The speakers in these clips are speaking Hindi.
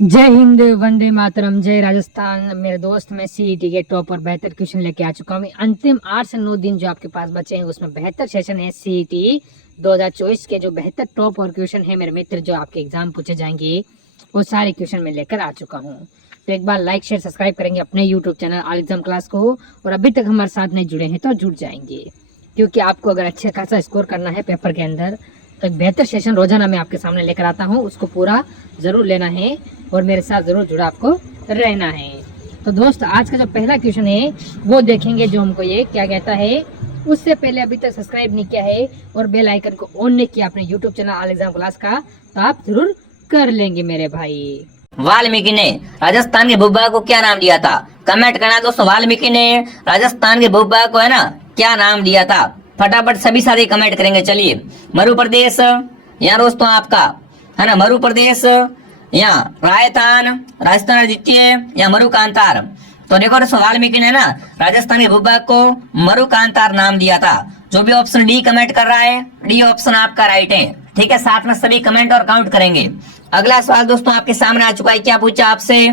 जय हिंद, वंदे मातरम, जय राजस्थान। मेरे दोस्त, मैं सीईटी के टॉप और बेहतर क्वेश्चन लेके आ चुका हूँ। अंतिम 8 से 9 दिन जो आपके पास बचे हैं उसमें बेहतर सेशन है। सीईटी 2024 के जो बेहतर टॉप और क्वेश्चन है मेरे मित्र, जो आपके एग्जाम पूछे जाएंगे, वो सारे क्वेश्चन मैं लेकर आ चुका हूँ। तो एक बार लाइक शेयर सब्सक्राइब करेंगे अपने YouTube channel all exam class को, और अभी तक हमारे साथ नहीं जुड़े हैं तो जुड़ जाएंगे, क्योंकि आपको अगर अच्छे खासा स्कोर करना है पेपर के अंदर तो एक बेहतर सेशन रोजाना मैं आपके सामने लेकर आता हूँ, उसको पूरा जरूर लेना है और मेरे साथ जरूर जुड़ा आपको रहना है। तो दोस्त, आज का जो पहला क्वेश्चन है वो देखेंगे, जो हमको ये क्या कहता है। उससे पहले अभी तक सब्सक्राइब नहीं किया है और बेल आइकन को ऑन नहीं किया अपने YouTube channel all exam class का, तो आप जरूर कर लेंगे मेरे भाई। वाल्मीकि ने राजस्थान के भूभाग को क्या नाम दिया था? कमेंट करना दोस्तों। वाल्मीकि ने राजस्थान के भूभाग को है ना क्या नाम दिया था? फटाफट सभी साथी कमेंट करेंगे। चलिए, मरु प्रदेश यहाँ दोस्तों आपका है ना, मरु प्रदेश, यहाँ राजस्थान, राजस्थान द्वितीय, या मरु कांतार। तो देखो दोस्तों, वाल्मीकि ने ना राजस्थान के भूभाग को मरु कांतार नाम दिया था। जो भी ऑप्शन डी कमेंट कर रहा है, डी ऑप्शन आपका राइट है। ठीक है, साथ में सभी कमेंट और काउंट करेंगे। अगला सवाल दोस्तों आपके सामने आ चुका है। क्या पूछा आपसे?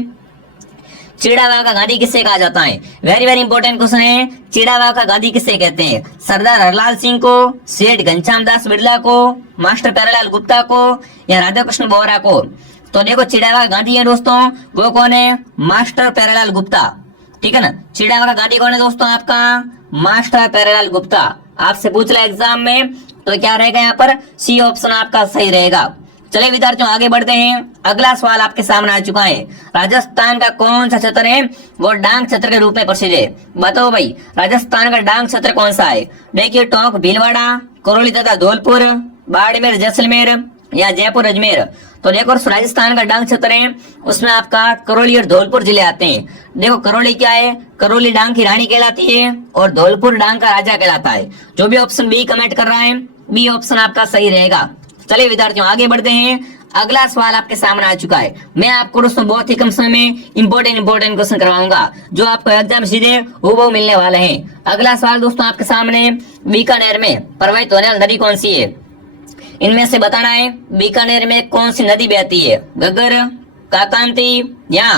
चिड़ावा का गांधी किसे कहा जाता है? वेरी वेरी इंपॉर्टेंट क्वेश्चन है। चिड़ावा का गांधी किसे कहते हैं? सरदार हरलाल सिंह को, सेठ घनश्याम दास बिरला को, मास्टर प्यारेलाल गुप्ता को, या राधा कृष्ण बोहरा को? तो देखो, चिड़ावा का गांधी है दोस्तों, वो कौन है? मास्टर प्यारेलाल गुप्ता। ठीक है ना, चिड़ावा का गांधी कौन है दोस्तों? आपका मास्टर प्यारेलाल गुप्ता। आपसे पूछ रहा एग्जाम में, तो क्या रहेगा यहाँ पर? सी ऑप्शन आपका सही रहेगा। चलिए विद्यार्थियों, आगे बढ़ते हैं। अगला सवाल आपके सामने आ चुका है। राजस्थान का कौन सा क्षेत्र है वो डांग क्षेत्र के रूप में प्रसिद्ध है? बताओ भाई, राजस्थान का डांग क्षेत्र कौन सा है? देखिए, टोंक भीलवाड़ा, करौली तथा धौलपुर, बाड़मेर जैसलमेर, या जयपुर अजमेर। तो देखो, राजस्थान का डांग क्षेत्र है, उसमें आपका करौली और धौलपुर जिले आते हैं। देखो, करौली क्या है? करौली डांग की रानी कहलाती है और धौलपुर डांग का राजा कहलाता है। जो भी ऑप्शन बी कमेंट कर रहा है, बी ऑप्शन आपका सही रहेगा। चलिए विद्यार्थियों, आगे बढ़ते हैं। अगला सवाल आपके सामने आ चुका है। मैं आपको दोस्तों बहुत ही कम समय में इंपॉर्टेंट क्वेश्चन करवाऊंगा, जो आपको एग्जाम सीधे हूबहू मिलने वाले हैं। अगला सवाल दोस्तों आपके सामने, बीकानेर में प्रवाहित होने वाली नदी कौन सी है? इनमें से बताना है, बीकानेर में कौन सी नदी बहती है? घग्गर, काकांती, या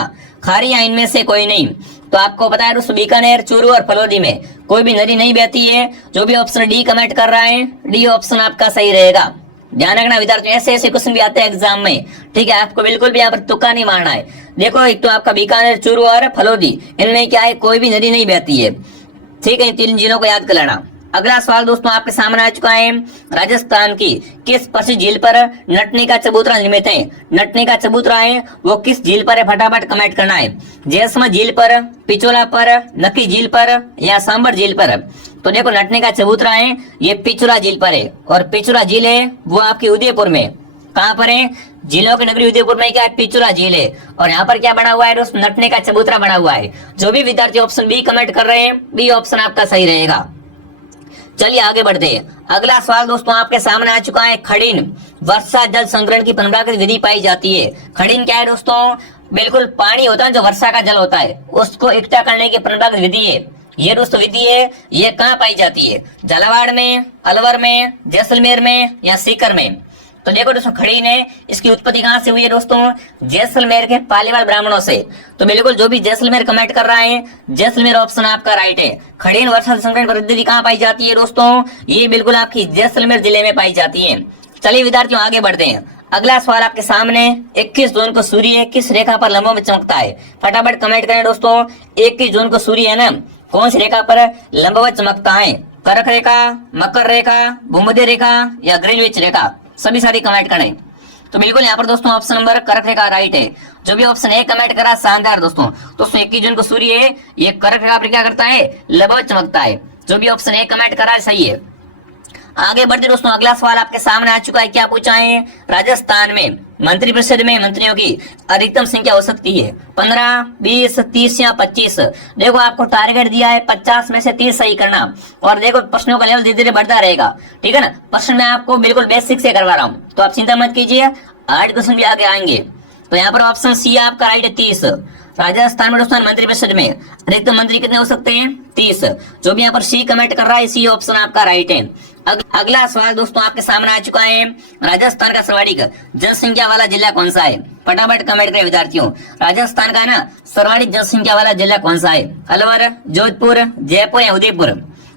खारी, या इनमें से कोई नहीं? तो आपको पता है दोस्तों, बीकानेर, चूरू और फलोदी में कोई भी नदी नहीं बहती है। जो भी ऑप्शन डी कमेंट कर रहा है, डी ऑप्शन आपका सही रहेगा। ध्यान रखना विद्यार्थियों, ऐसे ऐसे क्वेश्चन भी आते हैं एग्जाम में। ठीक है, आपको बिल्कुल भी यहाँ पर तुक्का नहीं मारना है। देखो, एक तो आपका बीकानेर, चूरू और फलोदी, इनमें क्या है? कोई भी नदी नहीं बहती है। ठीक है, इन तीन जिलों को याद कर लेना। अगला सवाल दोस्तों आपके सामने आ चुका है। राजस्थान की किस प्रसिद्ध झील पर नटने का चबूतरा निर्मित है? नटने का चबूतरा है वो किस झील पर है? फटाफट कमेंट करना है। जैसलमेर झील पर, पिचोला पर, नक्की झील पर, या सांबर झील पर? तो देखो, नटने का चबूतरा है ये पिचोला झील पर है, और पिचोला झील है वो आपकी उदयपुर में। कहाँ पर है? झीलों की नगरी उदयपुर में क्या है? पिचोला झील है। और यहाँ पर क्या बना हुआ है दोस्तों? नटने का चबूतरा बना हुआ है। जो भी विद्यार्थी ऑप्शन बी कमेंट कर रहे हैं, बी ऑप्शन आपका सही रहेगा। चलिए आगे बढ़ते हैं। अगला सवाल दोस्तों आपके सामने आ चुका है। खड़ीन वर्षा जल संग्रहण की परंपरागत विधि पाई जाती है। खड़ीन क्या है दोस्तों? बिल्कुल पानी होता है जो वर्षा का जल होता है, उसको इकट्ठा करने की परंपरागत विधि है। ये दोस्तों विधि है, ये कहाँ पाई जाती है? झालावाड़ में, अलवर में, जैसलमेर में, या सीकर में? तो देखो दोस्तों, खड़ीन है, इसकी उत्पत्ति कहाँ से हुई है दोस्तों? जैसलमेर के पालीवाल ब्राह्मणों से। तो बिल्कुल जो भी जैसलमेर कमेंट कर रहा है, जैसलमेर ऑप्शन आपका राइट है। खड़ीन वर्षा जल संग्रहण पद्धति कहाँ पाई जाती है दोस्तों? ये बिल्कुल आपकी जैसलमेर जिले में पाई जाती है। चलिए विद्यार्थियों, आगे बढ़ते हैं। अगला सवाल आपके सामने, 21 जून को सूर्य किस रेखा पर लंबों में चमकता है? फटाफट कमेंट करें दोस्तों। 21 जून को सूर्य है ना, कौन सी रेखा पर लंबवत चमकता है? कर्क रेखा, मकर रेखा, भूमध्य रेखा, या ग्रीनविच रेखा? सभी सारी कमेंट करें। तो बिल्कुल यहाँ पर दोस्तों ऑप्शन नंबर कर्क रेखा राइट है। जो भी ऑप्शन ए कमेंट करा, शानदार दोस्तों। 21 जून को सूर्य है, ये कर्क रेखा पर क्या करता है? लंबवत चमकता है। जो भी ऑप्शन ए कमेंट करा सही है। आगे बढ़ते दोस्तों, अगला सवाल आपके सामने आ चुका है। क्या पूछा है? राजस्थान में मंत्रिपरिषद में मंत्रियों की अधिकतम संख्या हो सकती है 15, 20, 30 या 25? देखो, आपको टारगेट दिया है 50 में से 30 सही करना। और देखो, प्रश्नों का लेवल धीरे धीरे बढ़ता रहेगा। ठीक है ना, प्रश्न मैं आपको बिल्कुल बेसिक से करवा रहा हूँ, तो आप चिंता मत कीजिए, 8 क्वेश्चन भी आगे आएंगे। तो यहाँ पर ऑप्शन सी आपका राइट है 30। राजस्थान में दोस्तों मंत्रिपरिषद में अधिकतम मंत्री कितने हो सकते हैं? 30। जो भी यहाँ पर सी कमेंट कर रहा है, सी ऑप्शन आपका राइट है। अगला सवाल दोस्तों आपके सामने आ चुका है, राजस्थान का सर्वाधिक जनसंख्या वाला जिला कौन सा है? फटाफट कमेंट करें विद्यार्थियों, राजस्थान का ना सर्वाधिक जनसंख्या वाला जिला कौन सा है? अलवर, जोधपुर, जयपुर या उदयपुर?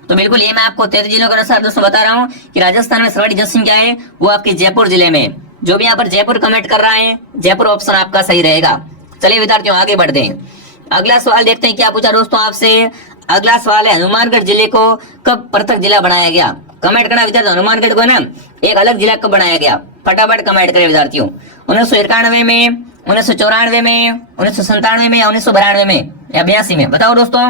तो बिल्कुल ये मैं आपको 33 जिलों के अनुसार दोस्तों बता रहा हूँ कि राजस्थान में सर्वाधिक जनसंख्या है वो आपके जयपुर जिले में। जो भी यहाँ पर जयपुर कमेंट कर रहा है, जयपुर ऑप्शन आपका सही रहेगा। चलिए विद्यार्थियों आगे बढ़ते हैं। अगला सवाल देखते हैं क्या पूछा दोस्तों आपसे। अगला सवाल है, हनुमानगढ़ जिले को कब पृथक जिला बनाया गया? कमेंट करना विद्यार्थियों, हनुमानगढ़ को ना एक अलग जिला कब बनाया गया? फटाफट कमेंट करें विद्यार्थियों। 1991 में, 1994 में, 1997 में या 1992 में या 82 में? बताओ दोस्तों।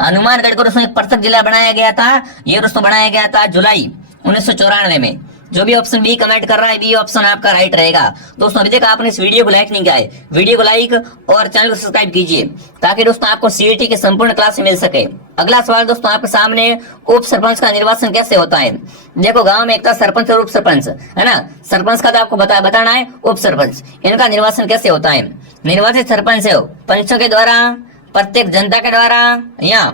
हनुमानगढ़ को दोस्तों एक पृथक जिला बनाया गया था, ये दोस्तों बनाया गया था जुलाई 1994 में। जो भी ऑप्शन बी कमेंट कर रहा है, बी ऑप्शन आपका राइट रहेगा। दोस्तों अभी तक आपने इस वीडियो को लाइक नहीं किया है, वीडियो को लाइक और चैनल को सब्सक्राइब कीजिए ताकि दोस्तों आपको सीईटी की संपूर्ण क्लास मिल सके। अगला सवाल दोस्तों आपके सामने, उप सरपंच का निर्वाचन कैसे होता है? देखो गांव में एक था सरपंच और उप सरपंच, है ना। सरपंच का तो आपको बताना है, उप सरपंच इनका निर्वाचन कैसे होता है? निर्वाचित सरपंच है पंचों के द्वारा, प्रत्येक जनता के द्वारा या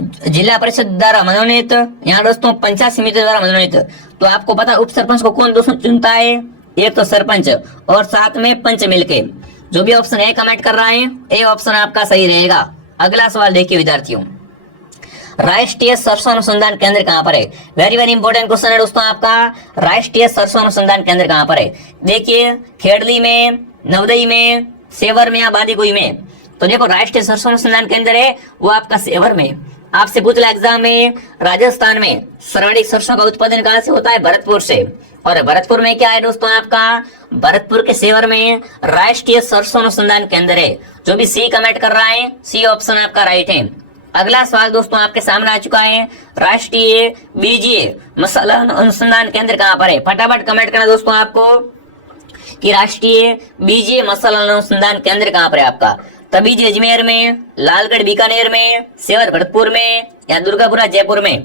जिला परिषद द्वारा मनोनीत, यहाँ दोस्तों पंचायत समिति द्वारा मनोनीत। तो आपको पता उप सरपंच को कौन दोस्तों चुनता है? एक तो सरपंच और साथ में पंच मिलके। जो भी ऑप्शन ए कमेंट कर रहा है, ए ऑप्शन आपका सही रहेगा। अगला सवाल देखिए विद्यार्थियों, राष्ट्रीय सरसों अनुसंधान केंद्र कहाँ पर है? वेरी वेरी इंपॉर्टेंट क्वेश्चन है दोस्तों आपका। राष्ट्रीय सरसों अनुसंधान केंद्र कहाँ पर है? देखिए खेड़ली में, नवदई में, सेवर में या बांदीकुई में? तो देखो राष्ट्रीय सरसों अनुसंधान केंद्र है वो आपका सेवर में। आपसे पूछला एग्जाम में, राजस्थान में सर्वाधिक सरसों का उत्पादन कहाँ से होता है? भरतपुर से। और भरतपुर में क्या है दोस्तों आपका? भरतपुर के सेवर में राष्ट्रीय सरसों अनुसंधान केंद्र है। जो भी सी कमेंट कर रहा है, सी ऑप्शन आपका राइट है। अगला सवाल दोस्तों आपके सामने आ चुका है, राष्ट्रीय बीजीय मसाला अनुसंधान केंद्र कहाँ पर है? फटाफट कमेंट करना दोस्तों आपको कि राष्ट्रीय बीजीय मसाला अनुसंधान केंद्र कहाँ पर है आपका? तबीज अजमेर में, लालगढ़ बीकानेर में, सेवर भरतपुर में या दुर्गापुरा जयपुर में?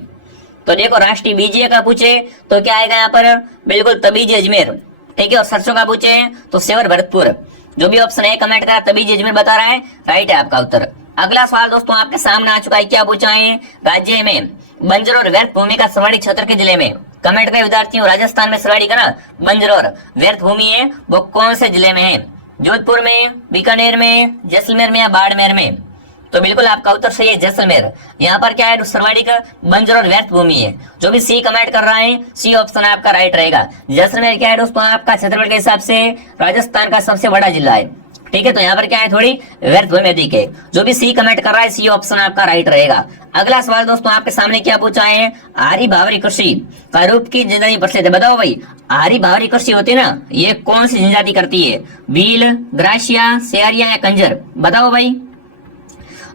तो देखो राष्ट्रीय बीजीय का पूछे तो क्या आएगा यहाँ पर? बिल्कुल तबीज अजमेर, ठीक है। और सरसों का पूछे तो सेवर भरतपुर। जो भी ऑप्शन है कमेंट करा, तबीज अजमेर बता रहा है, राइट है आपका उत्तर। अगला सवाल दोस्तों आपके सामने आ चुका है, क्या पूछा है? राज्य में बंजर और व्यर्थ भूमि का सर्वाधिक क्षेत्र के जिले में? कमेंट करें विद्यार्थियों, राजस्थान में सर्वाधिक है ना बंजर और व्यर्थ भूमि है, वो कौन से जिले में है? जोधपुर में, बीकानेर में, जैसलमेर में या बाड़मेर में? तो बिल्कुल आपका उत्तर सही है, जैसलमेर। यहाँ पर क्या है? सर्वाधिक बंजर और व्यर्थ भूमि है। जो भी सी कमेंट कर रहा है, सी ऑप्शन आपका राइट रहेगा। जैसलमेर क्या है दोस्तों आपका क्षेत्रफल के हिसाब से राजस्थान का सबसे बड़ा जिला है, ठीक है। तो यहाँ पर क्या है? थोड़ी व्यर्थ भूमि अधिक है। जो भी सी कमेंट कर रहा है, सी ऑप्शन आपका राइट रहेगा। अगला सवाल दोस्तों आपके सामने क्या पूछा है? आर्य भावरी कृषि का रूप की जनजाति प्रचलित है? बताओ भाई, आर्य भावरी कृषि होती है ना, ये कौन सी जनजाति करती है? भील, ग्रासिया, सेरिया या कंजर? बताओ भाई।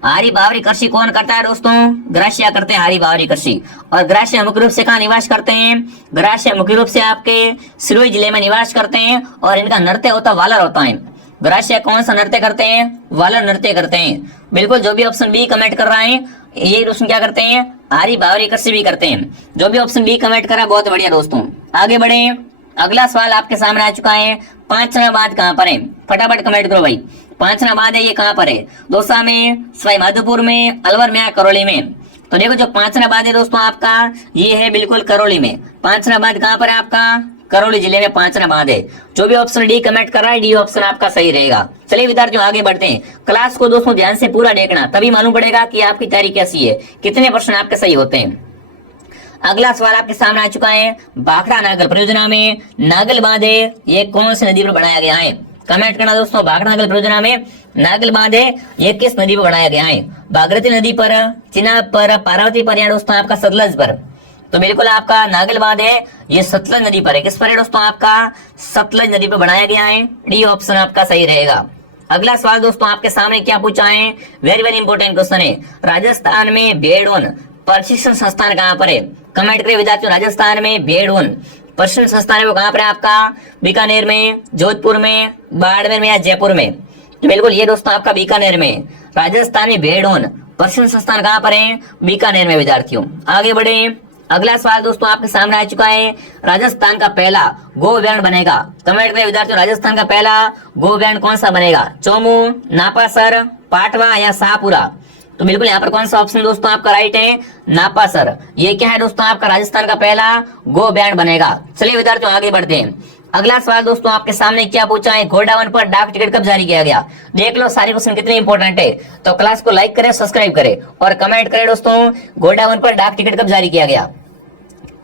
आर्य भावरी कृषि कौन करता है दोस्तों? ग्रासिया करते हैं आर्य भावरी कृषि। और ग्रासिया मुख्य रूप से कहाँ निवास करते हैं? ग्रासिया मुख्य रूप से आपके सिरोही जिले में निवास करते हैं और इनका नृत्य होता वालर होता है। ग्रासिया कौन सा नृत्य करते हैं? वालर नृत्य करते हैं। बिल्कुल जो भी ऑप्शन बी कमेंट कर रहा है, ये दोस्तों क्या करते हैं? आर्य भावरी कृषि भी करते हैं। जो भी ऑप्शन बी कमेंट करा, बहुत बढ़िया दोस्तों। आगे बढ़े, अगला सवाल आपके सामने आ चुका है, पांचनाबाद कहाँ पर है? फटाफट कमेंट करो भाई, पांचनाबाद है ये कहाँ पर है? दौसा में, सवाई माधोपुर में, अलवर में या करौली में? तो देखो जो पांचनाबाद है दोस्तों आपका, ये है बिल्कुल करौली में। पांचनाबाद कहाँ पर है आपका? करौली जिले में पांचनाबाद है। जो भी ऑप्शन डी कमेंट कर रहा है, डी ऑप्शन आपका सही रहेगा। चलिए विद्यार्थियों आगे बढ़ते हैं। क्लास को दोस्तों ध्यान से पूरा देखना, तभी मालूम पड़ेगा कि आपकी तैयारी कैसी है, कितने प्रश्न आपके सही होते हैं। अगला सवाल आपके सामने आ चुका है, भाखड़ा नागल परियोजना में नागल बांध है, ये कौन सी नदी पर बनाया गया है? कमेंट करना दोस्तों, भाखड़ा नागल परियोजना में नागल बांध है, ये किस नदी पर बनाया गया है? भागीरथी नदी पर, चिनाब पर, पार्वती पर या दोस्तों आपका सतलज पर? तो बिल्कुल आपका नागल बांध है, ये सतलज नदी पर है। किस पर है दोस्तों? आपका सतलज नदी पर बनाया गया है, डी ऑप्शन आपका सही रहेगा। अगला सवाल दोस्तों आपके सामने क्या पूछा है? वेरी वेरी इंपॉर्टेंट क्वेश्चन है, राजस्थान में भेड़ ऊन प्रशिक्षण संस्थान कहाँ पर है? कमेंट करिए विद्यार्थियों, राजस्थान में भेड़ ऊन प्रशिक्षण संस्थान है वो कहाँ पर है आपका? बीकानेर में, जोधपुर में, बाड़मेर में या जयपुर में? तो बिल्कुल ये दोस्तों आपका बीकानेर में। राजस्थान में भेड़ ऊन प्रशिक्षण संस्थान कहाँ पर है? बीकानेर में विद्यार्थियों। आगे बढ़े, अगला सवाल दोस्तों आपके सामने आ चुका है, राजस्थान का पहला गो अभ्यारण्य बनेगा। कमेंट करें विद्यार्थियों, राजस्थान का पहला गो अभ्यारण्य कौन सा बनेगा? चोमू, नापासर, पाटवा या शाहपुरा? तो बिल्कुल यहाँ पर कौन सा ऑप्शन दोस्तों आपका राइट है? नापासर। ये क्या है दोस्तों? आपका राजस्थान का पहला गो अभ्यारण्य बनेगा। चलिए विद्यार्थियों आगे बढ़ते हैं। अगला सवाल दोस्तों आपके सामने क्या पूछा है, घोड़ावन पर डाक टिकट कब जारी किया गया? देख लो सारे क्वेश्चन कितने इंपॉर्टेंट है। तो क्लास को लाइक करें, सब्सक्राइब करें और कमेंट करें दोस्तों, घोड़ावन पर डाक टिकट कब जारी किया गया?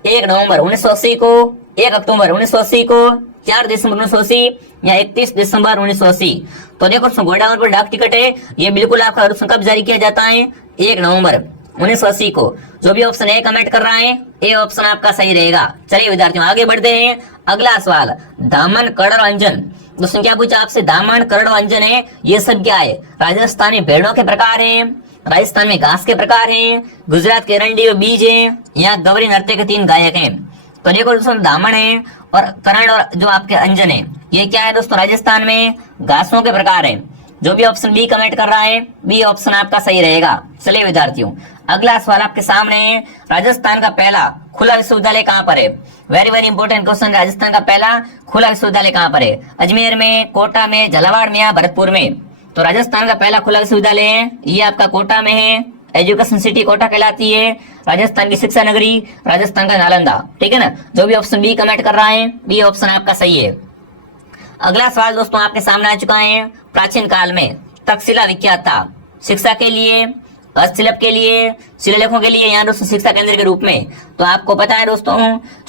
1 नवंबर 1980 को, 1 अक्टूबर 1980 को, 4 दिसंबर 1980 या 31 दिसंबर 1980? तो देखो घोड़ावन पर डाक टिकट है, ये बिल्कुल आपका कब जारी किया जाता है? 1 नवंबर 1980 को। जो भी ऑप्शन ए कमेंट कर रहा है, ए ऑप्शन आपका सही रहेगा। चलिए विद्यार्थियों आगे बढ़ते हैं। अगला सवाल, दामन, कड़ और अंजन। दोस्तों क्या पूछा आपसे? दामन, कड़ और अंजन है, ये सब क्या है? राजस्थान में भेड़ों के प्रकार हैं, राजस्थान में घास के प्रकार हैं, गुजरात के रंडी और बीज हैं, या गवरी नृत्य के 3 गायक हैं? तो देखो दोस्तों दामन है और करण और जो आपके अंजन है, ये क्या है दोस्तों? राजस्थान में घासों के प्रकार है। जो भी ऑप्शन बी कमेंट कर रहा है, बी ऑप्शन आपका सही रहेगा। चलिए विद्यार्थियों अगला सवाल आपके सामने है, राजस्थान का पहला खुला विश्वविद्यालय कहाँ पर है? Very very important question. Rajasthan का पहला खुला विश्वविद्यालय कहाँ पर है? अजमेर में, कोटा में, झालावाड़ में या भरतपुर में? तो राजस्थान का पहला खुला विश्वविद्यालय है, ये आपका कोटा में है। एजुकेशन सिटी कोटा कहलाती है, राजस्थान की शिक्षा नगरी, राजस्थान का नालंदा। ठीक है ना? जो भी ऑप्शन बी कमेंट कर रहा है, बी ऑप्शन आपका सही है। अगला सवाल दोस्तों आपके सामने आ चुका है, प्राचीन काल में तक्षशिला विख्यात था शिक्षा के लिए, हस्तशिल्प के लिए, शिलालेखों के लिए, या दोस्तों शिक्षा केंद्र के रूप में? तो आपको पता है दोस्तों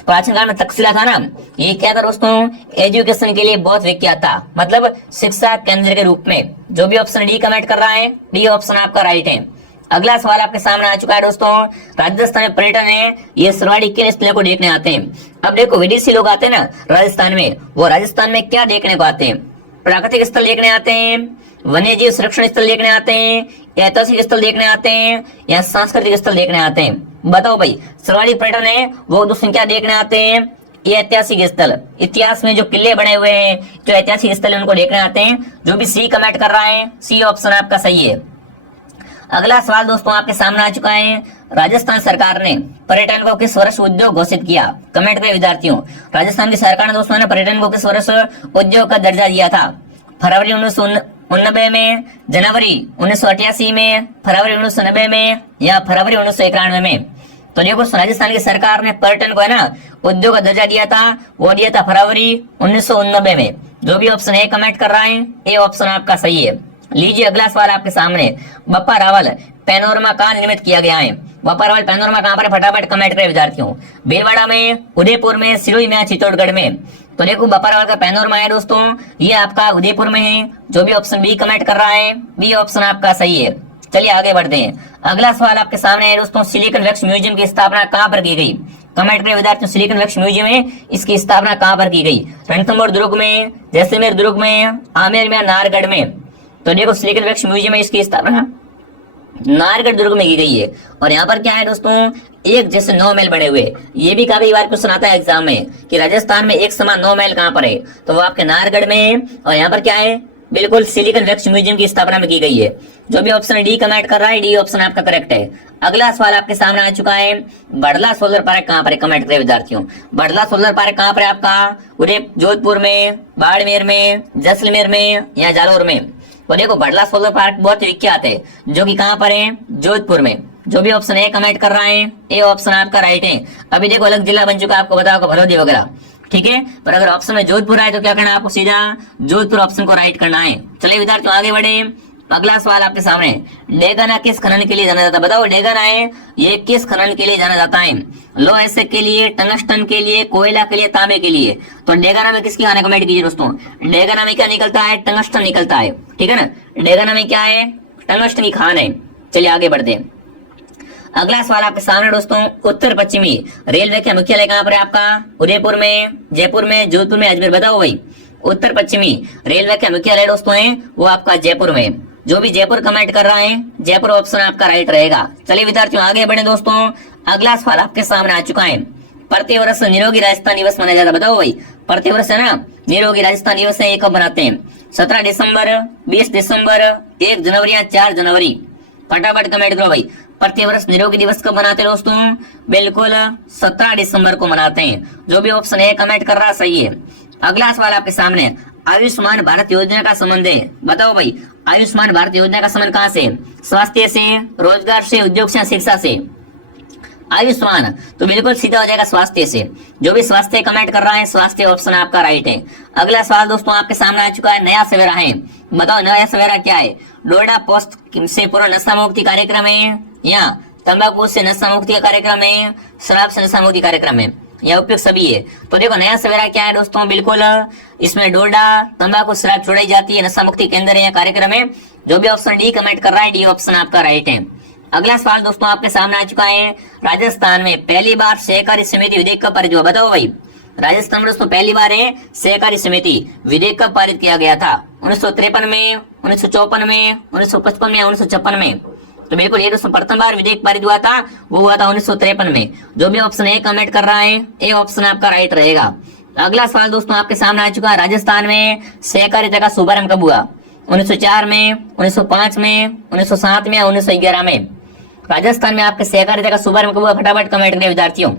प्राचीन काल में तक्षशिला था ना, ये क्या था दोस्तों? एजुकेशन के लिए बहुत विख्यात था, मतलब शिक्षा केंद्र के रूप में। जो भी ऑप्शन डी कमेंट कर रहा है, डी ऑप्शन आपका राइट है। अगला सवाल आपके सामने आ चुका है दोस्तों, राजस्थान में पर्यटन है, ये सर्वाधिक किन स्थलों को देखने आते हैं? अब देखो विदेशी लोग आते हैं ना राजस्थान में, वो राजस्थान में क्या देखने को आते हैं? प्राकृतिक स्थल देखने आते हैं, वन्य जीव संरक्षण स्थल देखने आते हैं, ऐतिहासिक स्थल देखने आते हैं, या सांस्कृतिक स्थल देखने आते हैं? बताओ भाई, सर्वाधिक पर्यटन है वो दोस्तों क्या देखने आते हैं? ये ऐतिहासिक स्थल, इतिहास में जो किले बने हुए हैं, जो ऐतिहासिक स्थल है उनको देखने आते हैं। जो भी सी कमेंट कर रहा है, सी ऑप्शन आपका सही है। अगला सवाल दोस्तों आपके सामने आ चुका है, राजस्थान सरकार ने पर्यटन को किस वर्ष उद्योग घोषित किया? कमेंट करें विद्यार्थियों, राजस्थान की सरकार ने दोस्तों पर्यटन को किस वर्ष उद्योग का दर्जा दिया था? फरवरी 1989 में, जनवरी 1988 में, फरवरी 1990 में, या फरवरी 1991 में? तो देखो राजस्थान की सरकार ने पर्यटन को है ना उद्योग का दर्जा दिया था, वो दिया था फरवरी 1989 में। जो भी ऑप्शन ए कमेंट कर रहा है, ए ऑप्शन आपका सही है। लीजिए अगला सवाल आपके सामने, बप्पा रावल पैनोरमा कहाँ निर्मित किया गया है? बप्पा रावल पैनोरमा कहाँ पर? फटाफट कमेंट करें विद्यार्थियों, भीलवाड़ा में, उदयपुर में, सिरोही में, चित्तौड़गढ़ में? तो देखो बप्पा रावल का पैनोरमा है दोस्तों, ये आपका उदयपुर में है। जो भी ऑप्शन बी कमेंट कर रहा है, बी ऑप्शन आपका सही है। चलिए आगे बढ़ते हैं। अगला सवाल आपके सामने है दोस्तों, सिलिकन वैक्स म्यूजियम की स्थापना कहाँ पर की गई? कमेंट करें विद्यार्थियों, सिलिकन वैक्स म्यूजियम है, इसकी स्थापना कहाँ पर की गई? रणथंभौर दुर्ग में, जैसलमेर दुर्ग में, आमेर में, नाहरगढ़ में? तो देखो सिलिकन वैक्स म्यूजियम है, इसकी स्थापना नाहरगढ़ दुर्ग में की गई है। और यहाँ पर क्या है दोस्तों, एक जैसे 9 महल बने हुए। ये भी काफी बार क्वेश्चन आता है एग्जाम में कि राजस्थान में एक समान 9 महल कहाँ पर है? तो वो आपके नाहरगढ़ में है। और यहाँ पर क्या है, बिल्कुल सिलिकन वैक्स म्यूजियम की स्थापना में की गई है। जो भी ऑप्शन डी कमेंट कर रहा है, डी ऑप्शन आपका करेक्ट है। अगला सवाल आपके सामने आ चुका है, बड़ला सोलर पार्क कहाँ पर है? कमेंट करें विद्यार्थियों, बड़ला सोलर पार्क कहाँ पर है आपका? उदय जोधपुर में, बाड़मेर में, जैसलमेर में, या जालौर में? तो देखो बड़ला सोलर पार्क बहुत विख्यात है, जो कि कहाँ पर है? जोधपुर में। जो भी ऑप्शन ए कमेंट कर रहा है, ए ऑप्शन आपका राइट है। अभी देखो अलग जिला बन चुका है, आपको बताओ भरोदी वगैरह, ठीक है। पर अगर ऑप्शन में जोधपुर आए तो क्या करना है आपको? सीधा जोधपुर ऑप्शन को राइट करना है। चलिए विद्यार्थियों आगे बढ़े। अगला सवाल आपके सामने, डेगाना किस खनन के लिए जाना जाता है? बताओ डेगाना है, ये किस खनन के लिए जाना जाता है? लो एसिड के लिए, टंगस्टन के लिए, कोयला के लिए, तांबे के लिए? तो डेगाना में किसकी खाने कमेंट कीजिए दोस्तों। डेगाना में क्या निकलता है? टंगस्टन निकलता है, ठीक है ना। डेगाना में क्या है? टंगस्टन की खान है। चलिए आगे बढ़ते हैं। अगला सवाल आपके सामने दोस्तों, उत्तर पश्चिमी रेलवे का मुख्यालय कहाँ पर है आपका? उदयपुर में, जयपुर में, जोधपुर में, अजमेर? बताओ भाई। उत्तर पश्चिमी रेलवे का मुख्यालय दोस्तों है वो आपका जयपुर में। जो भी जयपुर कमेंट कर रहा है, जयपुर ऑप्शन आपका राइट रहेगा। चलिए विद्यार्थियों आगे बढ़े दोस्तों। अगला सवाल आपके सामने आ चुका है, प्रतिवर्ष निरोगी राजस्थान दिवस मनाया जाता है। बताओ भाई, प्रतिवर्ष है ना निरोगी राजस्थान दिवस है, ये कब मनाते हैं? 17 दिसंबर, 20 दिसंबर, 1 जनवरी या 4 जनवरी? फटाफट कमेंट करो भाई। प्रतिवर्ष निरोगी दिवस कब मनाते हैं दोस्तों? बिल्कुल 17 दिसंबर को मनाते हैं। जो भी ऑप्शन ए कमेंट कर रहा है सही है। अगला सवाल आपके सामने, आयुष्मान भारत योजना का संबंध है, बताओ भाई आयुष्मान भारत योजना का संबंध कहाँ से? स्वास्थ्य से, रोजगार से, उद्योग से, शिक्षा से? आयुष्मान तो बिल्कुल सीधा हो जाएगा स्वास्थ्य से। जो भी स्वास्थ्य कमेंट कर रहा है स्वास्थ्य ऑप्शन आपका राइट है। अगला सवाल दोस्तों आपके सामने आ चुका है, नया सवेरा है, बताओ नया सवेरा क्या है? नोएडा पोस्ट से पूरा नशा मुक्ति कार्यक्रम है, या तंबाकू से नशा मुक्ति का कार्यक्रम है, शराब से नशा मुक्ति कार्यक्रम है, या उपयुक्त सभी है? तो देखो नया सवेरा क्या है दोस्तों, बिल्कुल इसमें डोडा तंबाकू शराब छोड़ाई जाती है, नशा मुक्ति केंद्र है या कार्यक्रम है। जो भी ऑप्शन डी कमेंट कर रहा है डी ऑप्शन आपका राइट है। अगला सवाल दोस्तों आपके सामने आ चुका है, राजस्थान में पहली बार सहकारी समिति विधेयक कब पारित हुआ? बताओ भाई राजस्थान में दोस्तों पहली बार है सहकारी समिति विधेयक कब पारित किया गया था? 1953 में, 1954 में, 1955 में या 1956 में? तो बिल्कुल ये दोस्तों प्रथम बार विधेयक पारित हुआ था, वो हुआ था 1953 में। जो भी ऑप्शन ए कमेंट कर रहा है ए ऑप्शन आपका राइट रहेगा। अगला सवाल दोस्तों आपके सामने आ चुका है, राजस्थान में सहकारिता का शुभारंभ कब हुआ? 1904 में, 1905 में, 1907 में या 1911 में? राजस्थान में आपके सहकारिता का शुभारंभ कब हुआ? फटाफट कमेंट करें विद्यार्थियों।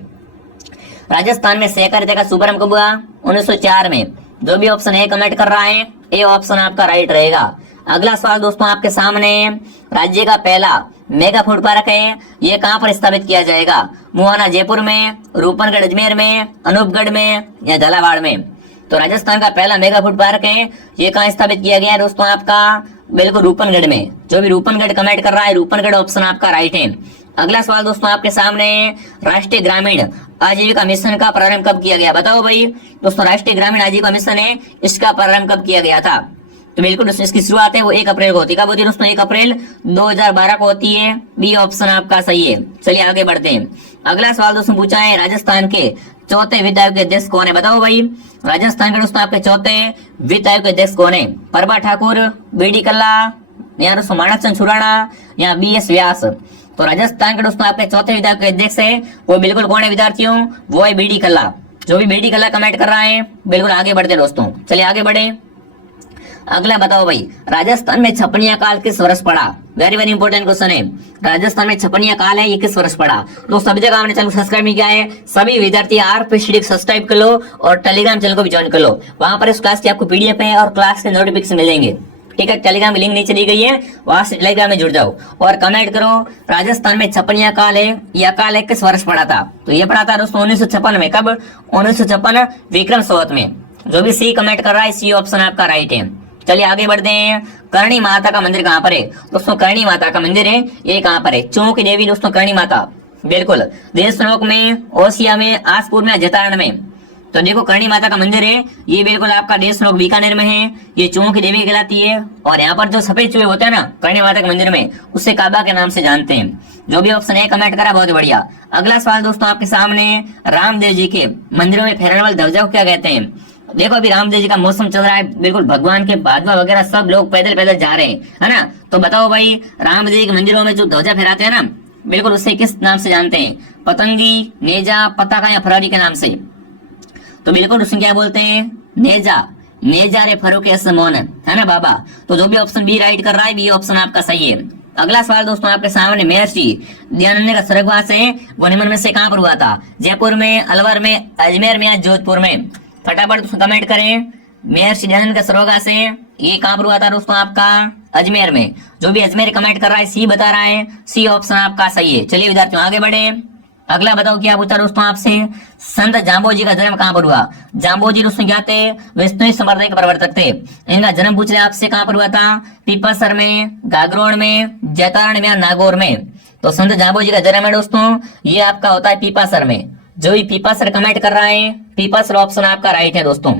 राजस्थान में सहकारिता का शुभारंभ कब हुआ? 1904 में। जो भी ऑप्शन ए कमेंट कर रहा है ए ऑप्शन आपका राइट रहेगा। अगला सवाल दोस्तों आपके सामने, राज्य का पहला मेगा फूड पार्क है, ये कहाँ पर स्थापित किया जाएगा? मुहाना जयपुर में, रूपनगढ़ अजमेर में, अनूपगढ़ में या झालावाड़ में? तो राजस्थान का पहला मेगा फूड पार्क है, ये कहाँ स्थापित किया गया है दोस्तों? आपका बिल्कुल रूपनगढ़ में। जो भी रूपनगढ़ कमेंट कर रहा है रूपनगढ़ ऑप्शन आपका राइट है। अगला सवाल दोस्तों आपके सामने, राष्ट्रीय ग्रामीण आजीविका मिशन का प्रारंभ कब किया गया? बताओ भाई दोस्तों राष्ट्रीय ग्रामीण आजीविका मिशन है, इसका प्रारंभ कब किया गया था? तो बिल्कुल दोस्तों इसकी शुरुआत है वो 1 अप्रैल को होती है। कब होती है दोस्तों? 1 अप्रैल 2012 को होती है। बी ऑप्शन आपका सही है। चलिए आगे बढ़ते हैं। अगला सवाल दोस्तों पूछा है, राजस्थान के चौथे वित्त आयोग के अध्यक्ष कौन है? बताओ भाई राजस्थान के दोस्तों आपके चौथे वित्त आयोग के अध्यक्ष कौन है? प्रभा ठाकुर, बीडी कल्ला या दोस्तों माणक चंद सुराणा या BS व्यास? तो राजस्थान के दोस्तों आपके चौथे वित्त आयोग के अध्यक्ष है वो बिल्कुल कौन है विद्यार्थियों? वो है बीडी कल्ला। जो भी बीडी कल्ला कमेंट कर रहा है बिल्कुल आगे बढ़ते दोस्तों। चलिए आगे बढ़े। अगला बताओ भाई, राजस्थान में छपनिया काल किस वर्ष पड़ा? वेरी वेरी इंपॉर्टेंट क्वेश्चन है। राजस्थान में छपनिया काल है, ये किस वर्ष पड़ा? तो सभी जगह हमने चैनल सब्सक्राइब नहीं किया है, सभी विद्यार्थी RP स्टडी सब्सक्राइब कर लो और टेलीग्राम चैनल को भी ज्वाइन कर लो। वहां पर इस क्लास की आपको PDF है और क्लास के नोटिफिकेशन मिल जाएंगे। ठीक है, टेलीग्राम की लिंक नीचे दी गई है, वहां से टेलीग्राम में जुड़ जाओ और कमेंट करो राजस्थान में छपनिया काल है या काल है किस वर्ष पड़ा था? तो ये पड़ा था दोस्तों 1956 में। कब? 1956 विक्रम संवत में। जो भी सी कमेंट कर रहा है सी ऑप्शन आपका राइट है। चलिए आगे बढ़ते हैं। करणी माता का मंदिर कहाँ पर है? दोस्तों करणी माता का मंदिर है ये कहाँ पर है? चौक देवी दोस्तों करणी माता बिल्कुल देशनोक में, ओसिया में, आसपुर में, जतारण में। तो देखो करणी माता का मंदिर है ये बिल्कुल आपका देशनोक बीकानेर में है, ये चौक देवी कहलाती है। और यहाँ पर जो सफेद चूहे होते हैं ना करणी माता के मंदिर में, उससे काबा के नाम से जानते हैं। जो भी ऑप्शन है कमेंट करा, बहुत बढ़िया। अगला सवाल दोस्तों आपके सामने, रामदेव जी के मंदिरों में फहराने वाले ध्वजा को क्या कहते हैं? देखो अभी रामदेव जी का मौसम चल रहा है, बिल्कुल भगवान के बाजवा वगैरह सब लोग पैदल पैदल जा रहे हैं, है ना? तो बताओ भाई रामदेव जी के मंदिरों में जो ध्वजा फहराते हैं ना बिल्कुल उससे किस नाम से जानते हैं? पतंगी, नेजा, पताका या फरारी के नाम से? तो बिल्कुल उसमें क्या बोलते हैं? नेजा। नेजा रे फरूक मोहन, है ना बाबा? तो जो भी ऑप्शन बी राइट कर रहा है बी ऑप्शन आपका सही है। अगला सवाल दोस्तों आपके सामने, महर्षि दयानंद का स्वर्गवास है वो निम्न में से कहाँ पर हुआ था? जयपुर में, अलवर में, अजमेर में या जोधपुर में? फटाफट कमेंट करें। महर्षि दयानंद का स्वर्गवास है ये कहाँ पर हुआ था दोस्तों? आपका अजमेर में। जो भी अजमेर कमेंट कर रहा है सी बता रहा है, सी ऑप्शन आपका सही है। चलिए विद्यार्थियों आगे बढ़े। अगला बताओ क्या पूछा दोस्तों आपसे, संत जाम्बोजी का जन्म कहाँ पर हुआ? जाम्बोजी दोस्तों क्या थे? विष्णु संप्रदाय के प्रवर्तक थे। इनका जन्म पूछ रहे आपसे कहाँ पर हुआ था? पीपासर में, गागरोड में, जैतारण में या नागौर में? तो संत जाम्बोजी का जन्म है दोस्तों ये आपका होता है पीपासर में। जो भी पीपासर कमेंट कर रहा है पीपासर ऑप्शन आपका राइट है दोस्तों।